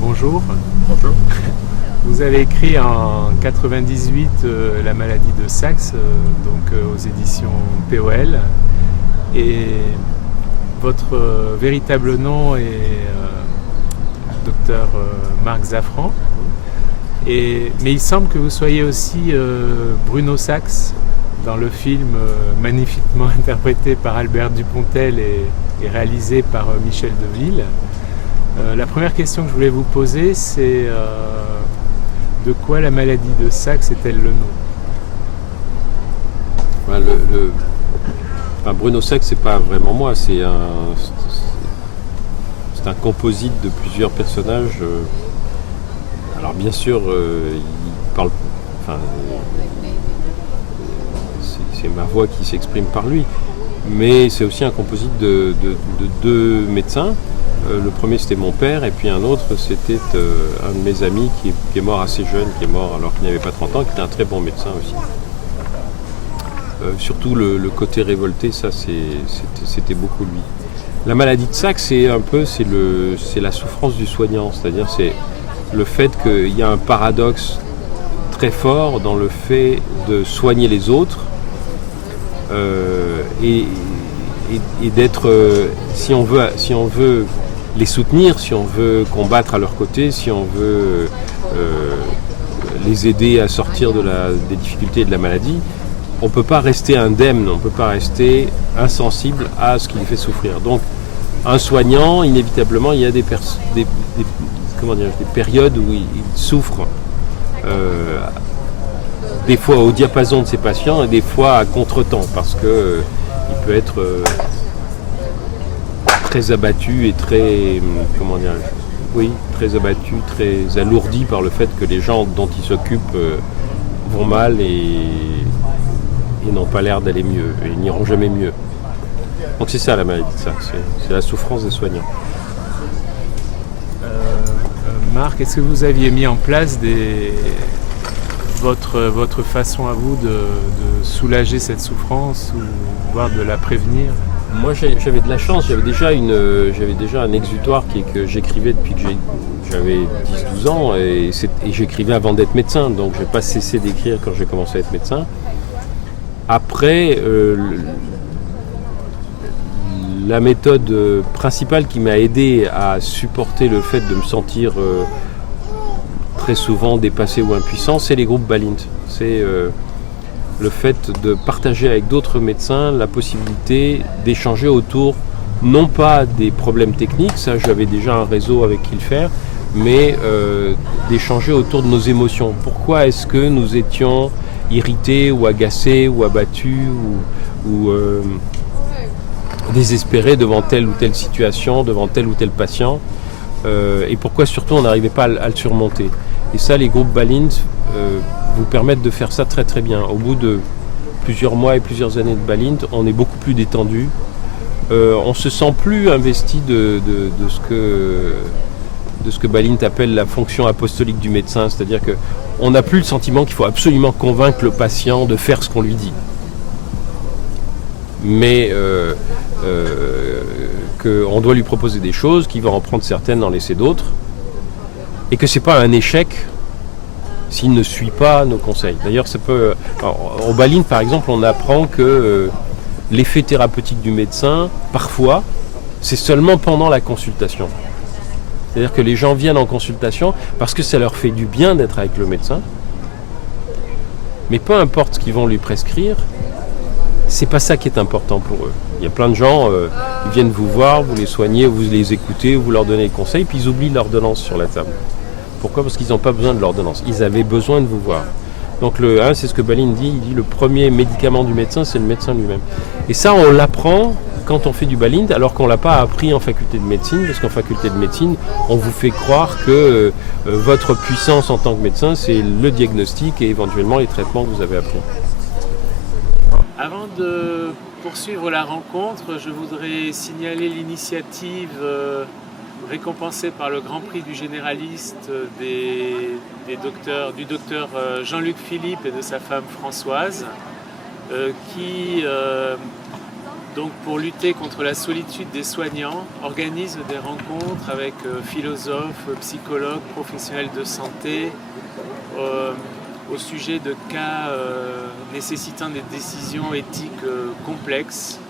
bonjour. Bonjour. Vous avez écrit en 98 La maladie de Saxe, aux éditions POL. Et votre véritable nom est docteur Marc Zaffran. Mais il semble que vous soyez aussi Bruno Saxe dans le film magnifiquement interprété par Albert Dupontel et réalisé par Michel Deville. La première question que je voulais vous poser, c'est de quoi la maladie de Saxe est-elle le nom? Bruno Saxe, c'est pas vraiment moi, c'est un composite de plusieurs personnages. Alors bien sûr, il parle, c'est ma voix qui s'exprime par lui, mais c'est aussi un composite de deux médecins. Le premier c'était mon père et puis un autre c'était un de mes amis qui est mort assez jeune, qui est mort alors qu'il n'avait pas 30 ans, qui était un très bon médecin aussi. Surtout le côté révolté, ça c'était beaucoup lui. La maladie de Saxe, c'est la souffrance du soignant, c'est-à-dire c'est le fait qu'il y a un paradoxe très fort dans le fait de soigner les autres et d'être, si on veut les soutenir, si on veut combattre à leur côté, si on veut les aider à sortir des difficultés et de la maladie, on ne peut pas rester indemne, on ne peut pas rester insensible à ce qui les fait souffrir. Donc, un soignant, inévitablement, il y a des périodes où il souffre, des fois au diapason de ses patients et des fois à contre-temps, parce que il peut être très abattu et très abattu, très alourdi par le fait que les gens dont il s'occupe vont mal et n'ont pas l'air d'aller mieux, et n'iront jamais mieux. Donc c'est ça la maladie de Saxe, c'est la souffrance des soignants. Marc, est-ce que vous aviez mis en place votre façon à vous de soulager cette souffrance ou voire de la prévenir? Moi j'avais de la chance, j'avais déjà un exutoire que j'écrivais depuis que j'avais 10-12 ans et j'écrivais avant d'être médecin, donc je n'ai pas cessé d'écrire quand j'ai commencé à être médecin. Après, la méthode principale qui m'a aidé à supporter le fait de me sentir très souvent dépassé ou impuissant, c'est les groupes Balint. C'est le fait de partager avec d'autres médecins la possibilité d'échanger autour, non pas des problèmes techniques, ça j'avais déjà un réseau avec qui le faire, mais d'échanger autour de nos émotions. Pourquoi est-ce que nous étions irrités ou agacés ou abattus ou désespérés devant telle ou telle situation, devant tel ou tel patient, et pourquoi surtout on n'arrivait pas à le surmonter. Et ça, les groupes Balint vous permettent de faire ça très très bien. Au bout de plusieurs mois et plusieurs années de Balint, on est beaucoup plus détendu. On se sent plus investi de ce que Balint appelle la fonction apostolique du médecin, c'est-à-dire qu'on n'a plus le sentiment qu'il faut absolument convaincre le patient de faire ce qu'on lui dit. Mais qu'on doit lui proposer des choses, qu'il va en prendre certaines, en laisser d'autres, et que c'est pas un échec s'il ne suit pas nos conseils. D'ailleurs, au Balint, par exemple, on apprend que l'effet thérapeutique du médecin, parfois, c'est seulement pendant la consultation. C'est-à-dire que les gens viennent en consultation parce que ça leur fait du bien d'être avec le médecin, mais peu importe ce qu'ils vont lui prescrire, c'est pas ça qui est important pour eux. Il y a plein de gens, ils viennent vous voir, vous les soignez, vous les écoutez, vous leur donnez des conseils, puis ils oublient l'ordonnance sur la table. Pourquoi ? Parce qu'ils n'ont pas besoin de l'ordonnance. Ils avaient besoin de vous voir. Donc c'est ce que Balint dit, il dit le premier médicament du médecin, c'est le médecin lui-même. Et ça, on l'apprend quand on fait du Balint, alors qu'on ne l'a pas appris en faculté de médecine, parce qu'en faculté de médecine, on vous fait croire que votre puissance en tant que médecin, c'est le diagnostic et éventuellement les traitements que vous avez appris. Avant de poursuivre la rencontre, je voudrais signaler l'initiative récompensée par le Grand Prix du généraliste du docteur Jean-Luc Philippe et de sa femme Françoise, qui donc pour lutter contre la solitude des soignants, organise des rencontres avec philosophes, psychologues, professionnels de santé, au sujet de cas nécessitant des décisions éthiques complexes